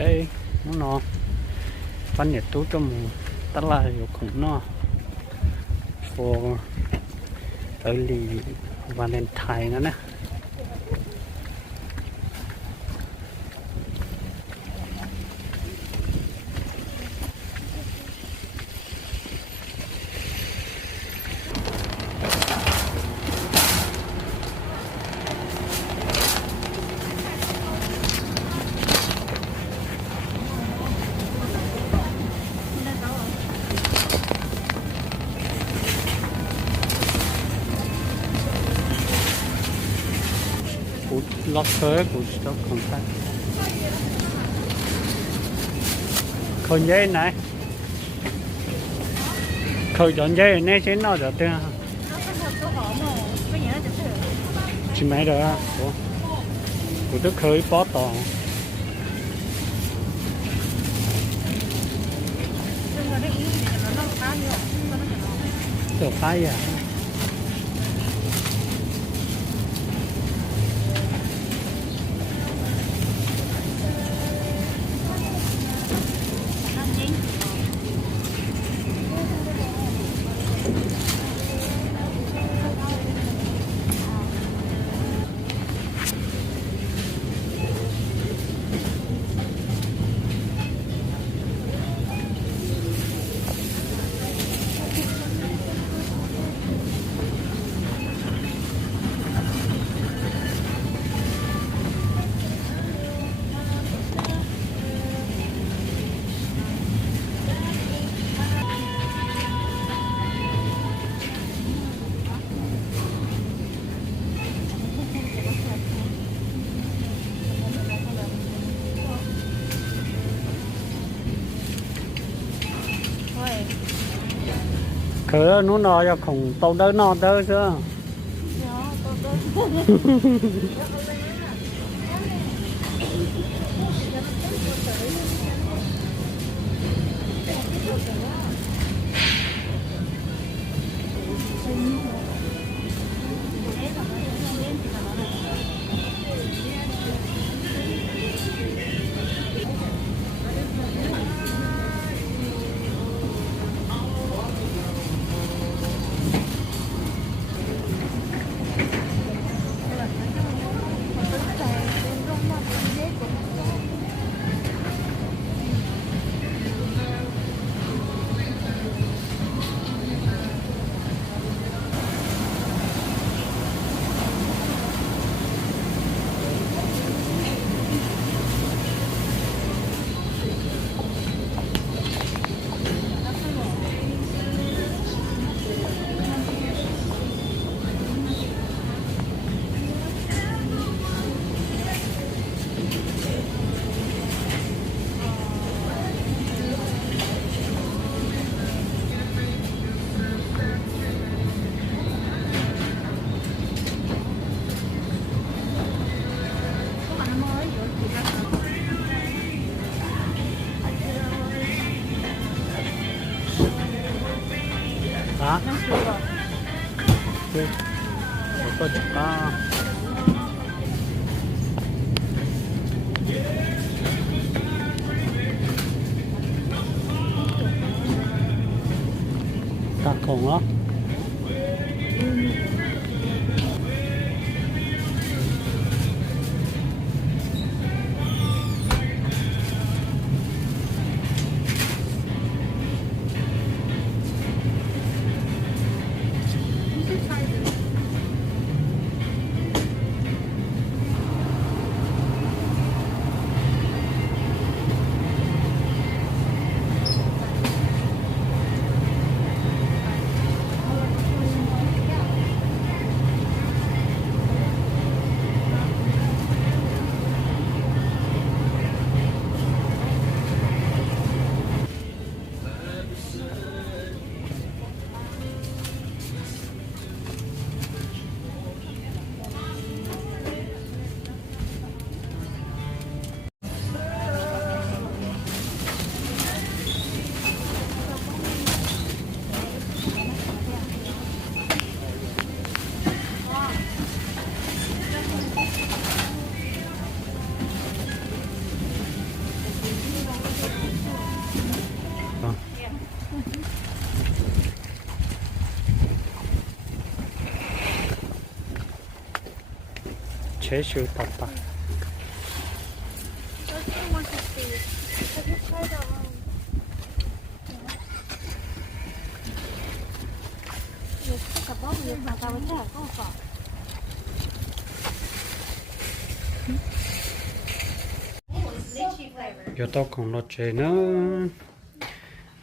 cái nó văn nhiệt tú trong tất làอยู่ของnó for early Valentine นั่นนะlót phớ của stock contact khơi dây này khơi dọn dây này sẽ nó được chưa chỉ mấy rồi à của tức khơi bó tỏ được phái à khởi nó nói cho khổng tàu đỡ nó đỡ chưa hả? Có tạc khổng đó chế siêu tạt tạt giờ tao còn nó chế nữa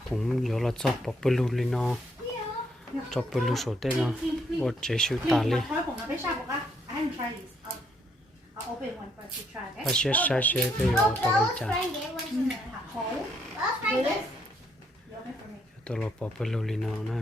cũng giờ là cho bỏ bự luôn đi nó cho bự luôn số tên nó và chế siêu tạt đi và sẽ sai sẽ bây giờ tao đi chả tao là bỏ bự luôn đi nó nè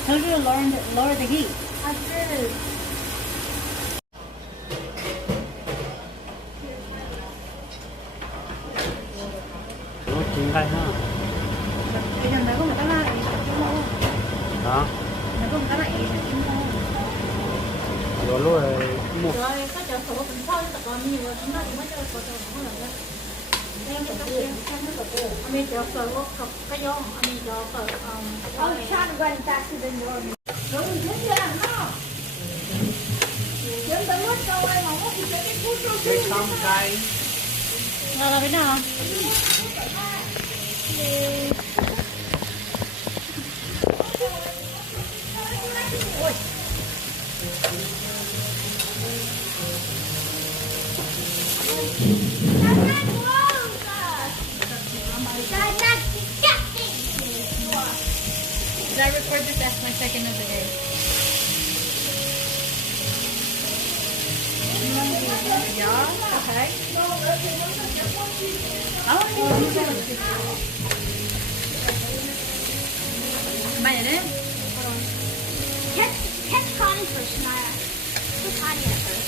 I told you to lower the heat. I did. nó chín đây ha Bây giờ mày có một cái này chín không? đó Mày có một cái này chín không? rồi luôn mua Rồi các cháu số phần sau tất cả nhiều rồi chúng ta cũng mới cho số không là em cho cô em cho cô anh cho số cái gió anh cho số I'm trying to run faster than yours. Đúng chính ra nó. Chúng ta mất câu ai mà mất thì sẽ cái cút cho cái xong cái là cái nào? Ôi. Did I record this as my second of the day? Yeah, okay. Mày đấy. Catch Connie first, Maya. Put Connie at first.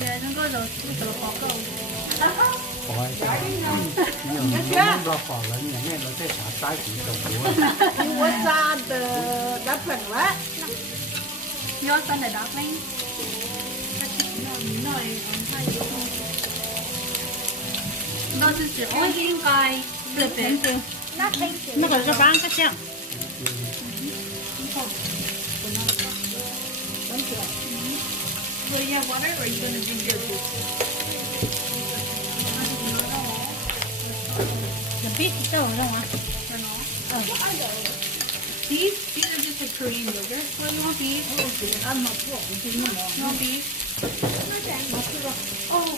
Để nó có rồi, nó khó câu. khỏi nhưng mà nó khỏi là nhà mẹ nó sẽ xả trái chỉ trồng lúa You was that phần what? Your son the duckling? Nó chỉ ôi应该 flip it. Not thank you. Nó có cho bán cái chăng? So you have water or are you gonna drink your juice? The beef is still on Beef? These are just a Korean yogurt. Well, you want beef? I'm not sure. You want beef? Oh.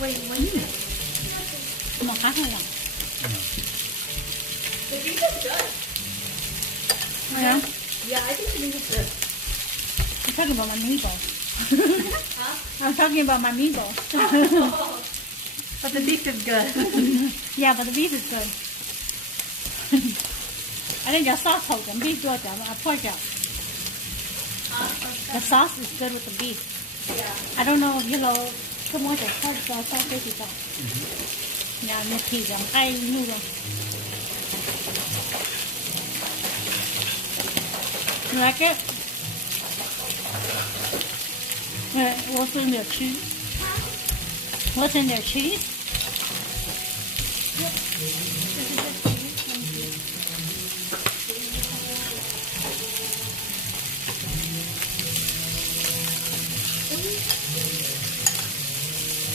Wait, wait. Come on, half of them. The beef is good. Yeah? Yeah, I think the beef is good. I'm talking about my meatballs. Huh? I'm talking about my meatballs. But the beef is good. Yeah, but the beef is good. I think your sauce holds them. Beef good, pork out. The sauce is good with the beef. Yeah. I don't know if you know too much of pork sauce this is all. Yeah, the thịt làm cay nu rồi. You like it? What's in their cheese? What's in their cheese?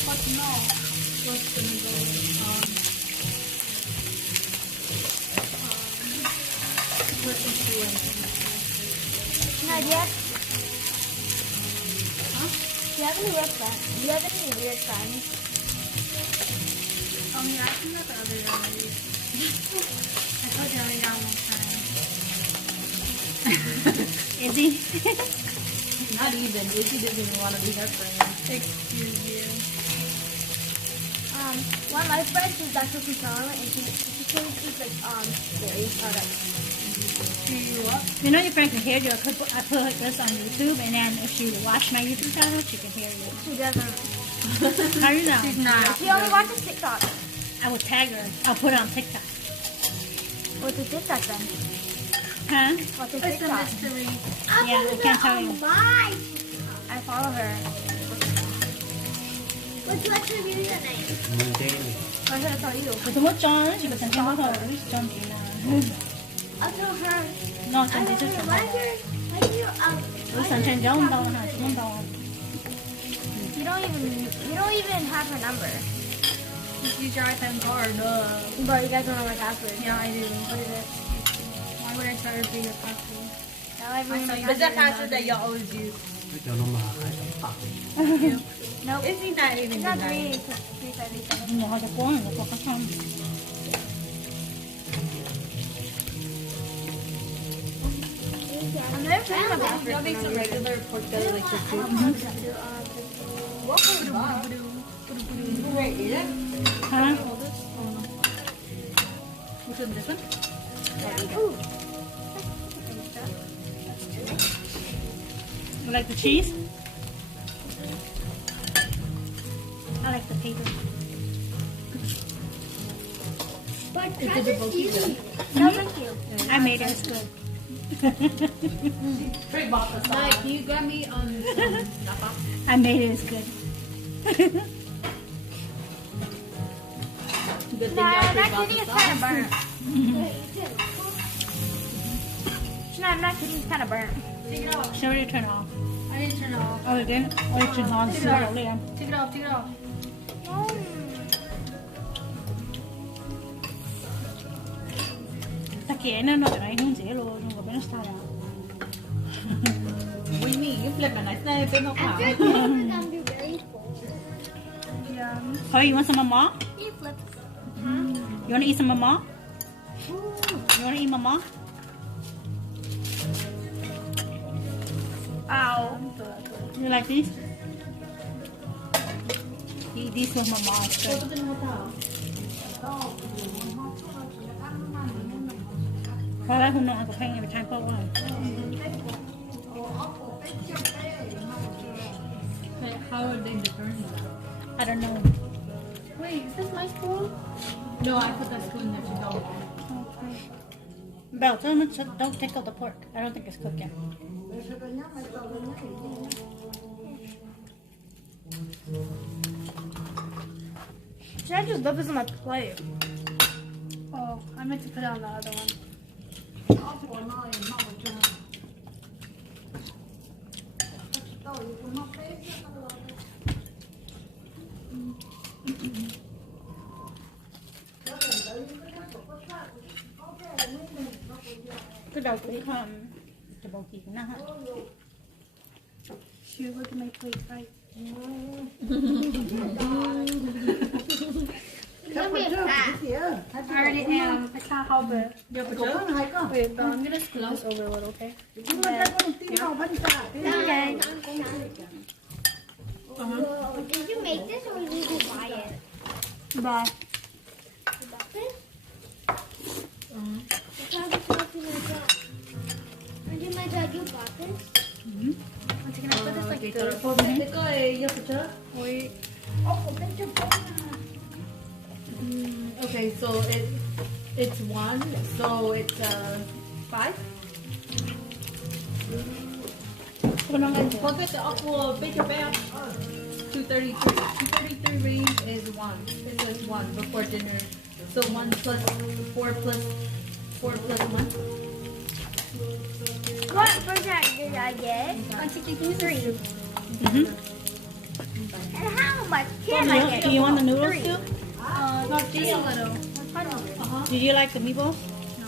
What no? What's gonna go Not yet. any weird friends? Do you have any weird friends? Yeah, I think that's the other guy. I told you I got one time. Izzy? Not even. Izzy doesn't even want to be her friend. Excuse you. One of my friends is Dr. Kusama, and she thinks like scary products. You know your friend can hear you. I put this on YouTube, and then if she watch my YouTube channel, she can hear you. She doesn't. How do you know? She's not. She only watches TikTok. I will tag her. I'll put it on TikTok. What's a TikTok then? Huh? What's a It's a TikTok? mystery. Yeah, I can't tell you. I follow her. What's your username? Monday. I'm gonna tell you. But what John? She was thinking about her. Which John do you know? I'll tell her. No, I John, don't this is know. John. Why do you, Listen, John, John, John, John. You don't even have her number. Just use your iPhone card. Bro, you guys don't know my password. Yeah, I do. What is it? Why would I try to be your password? Now everyone knows It's that password that y'all always use. Cho nó mà hãy tặng. Nope. It's not even It's not nice. 357. No, the phone is what come. I'm never trying my password. Y'all make some regular pork belly like this too. Huh? Which one? This one? You like the cheese? I like the paper. But try this easy. No, thank you. I made it. It's good. Like, can you grab me on I made it. It's good. Good No, I'm not kidding. It's kind of burnt. No, I'm not kidding. It's kind of burnt. Take it off. She already turned off. I didn't turn it off. Oh, it didn't? Oh, it turned on. Take it Sooner or off. later. Take it off, take it off. Ta kia nó nói cái không dễ luôn, nhưng mà bên nó sao à? What do you mean? You flip it. I said it's no After problem. this, we're gonna be very full. Oh, you want some mama? Can you flip? You want to eat some mama? You want to eat mama? Ow. You like these? Eat these with mama. It's good. Có lẽ hôm nọ có phải ngày time for one. How are they determining that? I don't know. Wait, is this my spoon? No, I put that spoon there to go. Belle, don't take out the pork. I don't think it's cooked yet. Should I just love this on my plate? Oh, I meant to put it on the other one. Cái đầu cũng không. Cái bầu chị cũng nặng hả? She look at my plate right. I already am. I can't help it. Wait, but I'm gonna scoot this over a little, okay? Okay. Did you make this or did you buy it? Bye. You bought this? How did you open my job? I did my job. You bought this? I'm taking out this like this. Wait. Okay, so it's one, so it's 5. Look at the upper bigger bell. 233. 233 range is 1. It says 1 before dinner. So 1 plus 4 plus 4 plus 1. What percent did I get? 163. And how much can I get? You want the noodles too? Not just a little. Did you like the meatballs? No.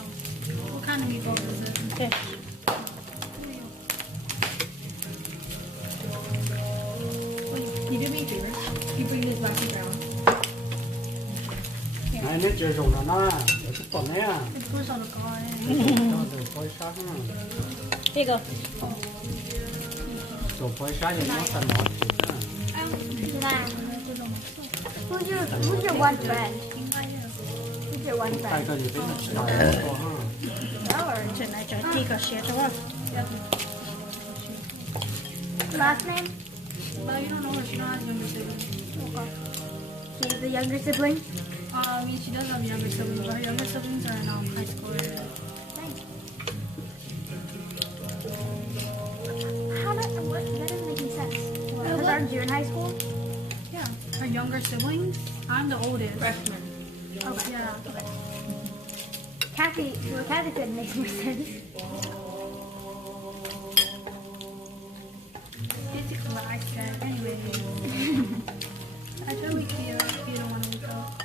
What kind of meatballs is it? Fish. favor. You bring this back around. Này nó chơi dùng là nó, để chút còn đấy à. It goes on a guy. Cho được phơi sát mà. Here you go. Rồi phơi sát thì nó thành món thịt á. Nah. Who's your one friend? Who's your one Tay friend? coi gì biết nó xài có ha. Chuyện này cho chị có share đúng không? Last name? But you don't know her. She don't have younger siblings. Okay. She's the younger sibling. I mean, she does have younger siblings, but her younger siblings are in high school. How that doesn't make any sense. Because aren't you in high school? Yeah, her younger siblings. I'm the oldest. Freshman. Okay. Yeah. Kathy said makes more sense. Basically what I said. Anyway. I totally wake you up if you don't want to wake up.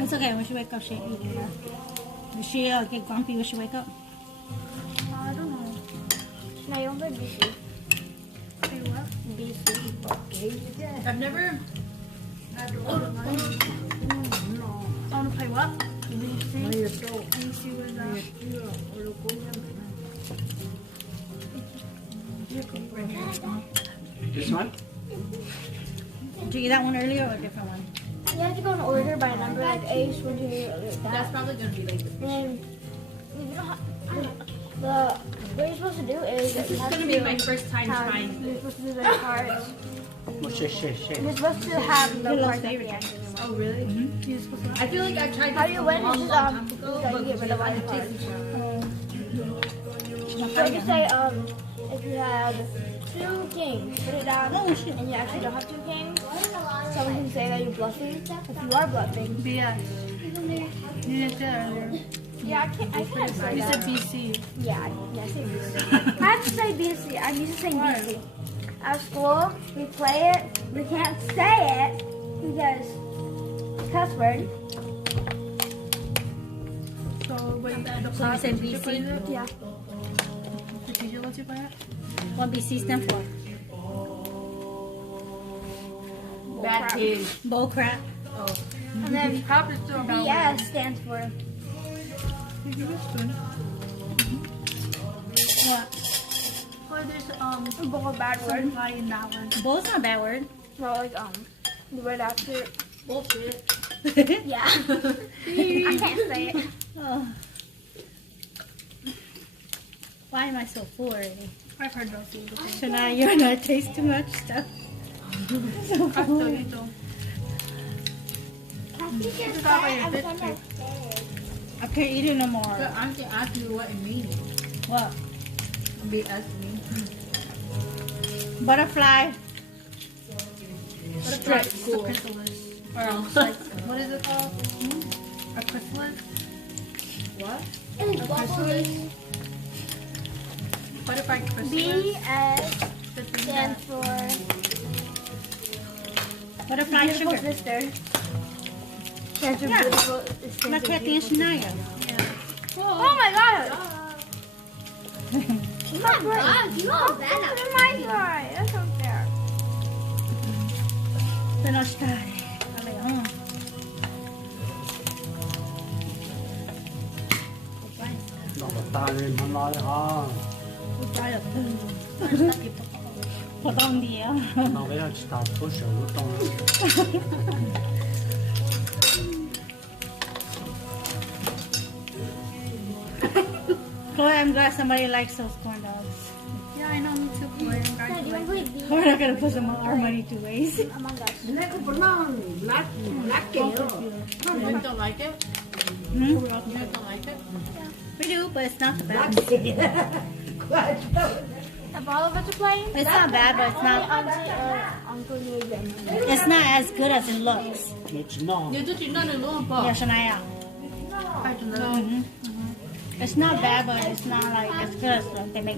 It's okay. When she wake up, she ain't eating her. Does she get grumpy when she wake up? I don't know. No, you don't play BC. Say what? BC. I've never. I want to play what? BC. BC was This one? Did you eat that one earlier or a different one? You have to go in order by number, like Ace, 1, 2, like that. That's probably gonna be like this. And you don't what you're supposed to do is This is gonna be my first time trying You're this. supposed to do the cards. Một shake. You're supposed to have no Your cards at favorite the end. Oh really? You're supposed to. I feel like I tried How this you a win long, is long time ago, you but get rid of all I your tasted cards. So you say if you have 2 kings, put it down, and you actually don't have 2 kings, someone can say that you're bluffing. If you are bluffing, BS. You didn't say that earlier. yeah, I can't say You said that. BC. Yeah, I say BC. I have to say BC. I'm used to saying BC. At school, we play it. We can't say it because it's a cuss word. So, wait, the So you said teacher BC? plays it? Yeah. The teacher lets you play it? What BC stand for? bad kid. Bull crap. Oh. And then Crap is still a bad word. BS stands for What? Well, there's bull, bad some word. lie in that one. Bull's not a bad word. Well, like the word after. Bullshit. Yeah. I can't say it. Oh. Why am I so full already? I've heard those things before. So now you're not taste too much stuff. I still eat them. Just got by your I can't eat it no more. But I can ask you what it means. What? BS means. Butterfly. Strip. It's a Cool. chrysalis. Or Oh. like, what is it called? A chrysalis? What? Butterfly chrysalis? BS The thing stands for Butterfly beautiful sugar. sister. Stands for Yeah. beautiful. It stands Na for Kathy and beautiful Shania. Oh my god! Oh my god, you all bad at my story. That's unfair. Then I'll start. I'm like, Nó có ta lên nó nói ha. try it. Put on the air. Nó cái là start push ở lúc tông. Chloe, I'm glad somebody likes those corn dogs. Yeah, I know, me too. Boy. I'm glad Do you you like want to play We're not gonna put some our money to waste. Among Us? You don't like it? Hmm? You don't like it? We do, but it's not the best. If all of us are playing? It's not bad, but it's not. Auntie or Uncle Ruben. It's not as good as it looks. It's not. You just not alone, Paul. Yeah, Shania. I don't know. Mhm. It's not bad, but it's not like as good as what they make.